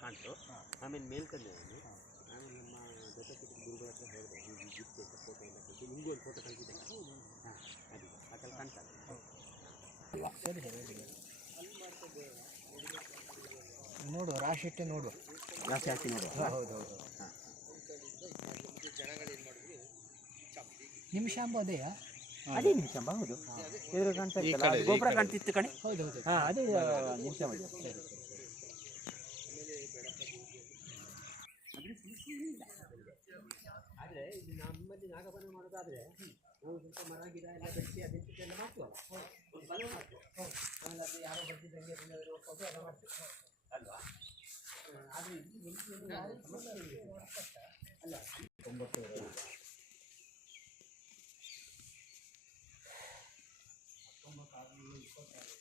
ಕಾಣ್ತು. ಆಮೇಲೆ ಮೇಲ್ಕಂದೆ ನಾನು. ಆಮೇಲೆ ನಮ್ಮ ಜೊತೆ ಕೂತಿದ್ದ ಗುರುಗಳ ಹತ್ರ ಹೇಳಿದೆ ಹೀಗೆ ಗಿಫ್ಟ್ ಅಂತ ಫೋಟೋ ಎಲ್ಲ ಕೊಟ್ಟು ನಿಮಗೂ ಒಂದು ಫೋಟೋ ಕಳಿಸಿದ್ದೆ. ಹಾಂ ಅದು. ಆ ಕಾಣ್ತಾರೆ ಸರಿ. ನೋಡುವ ರಾಶಿ ಇಟ್ಟೆ ನೋಡುವ. ರಾಶಿ ಹಾಕಿ ನೋಡುವ. ಹೌದು ಹೌದು. ನಿಮ್ಮ ಶಾಂಬ ಅದೇಯಾ? ಅದೇ ನಿಮಿಷ ಹೌದು. ಎದುರು ಕಾಣ್ತಾ ಗೊಬ್ಬರ ಕಾಣ್ತಿತ್ತು ಕಣೆ. ಹೌದು ಹೌದು. ಹಾಂ ಅದೇ ನಿಮಿಷ ಮಾಡಿ. ಆದರೆ ಇದು ನಮ್ಮಲ್ಲಿ ನಾಗಬನ ಮಾಡೋದಾದರೆ ನಾವು ಸ್ವಲ್ಪ ಮರ ಗಿಡ ಎಲ್ಲ ಬೆಳೆಸಿ ಅದಕ್ಕೆಲ್ಲ ಮಾಡ್ತೀವಲ್ಲ? ಒಂದು ಬಲ ಮಾಡ್ತೀವಿ ಆಮೇಲೆ ಅದು ಯಾರೋ ಬರ್ತಿದ್ದಂಗೆ ಫೋಟೋ ಎಲ್ಲ ಮಾಡ್ತೀವಿ. ಅಲ್ವಾ? ಆದರೆ ಸಮಸ್ಯೆ ಅಲ್ಲ ಒಂಬತ್ತು ಹತ್ತೊಂಬತ್ತು ಇಪ್ಪತ್ತಾರು.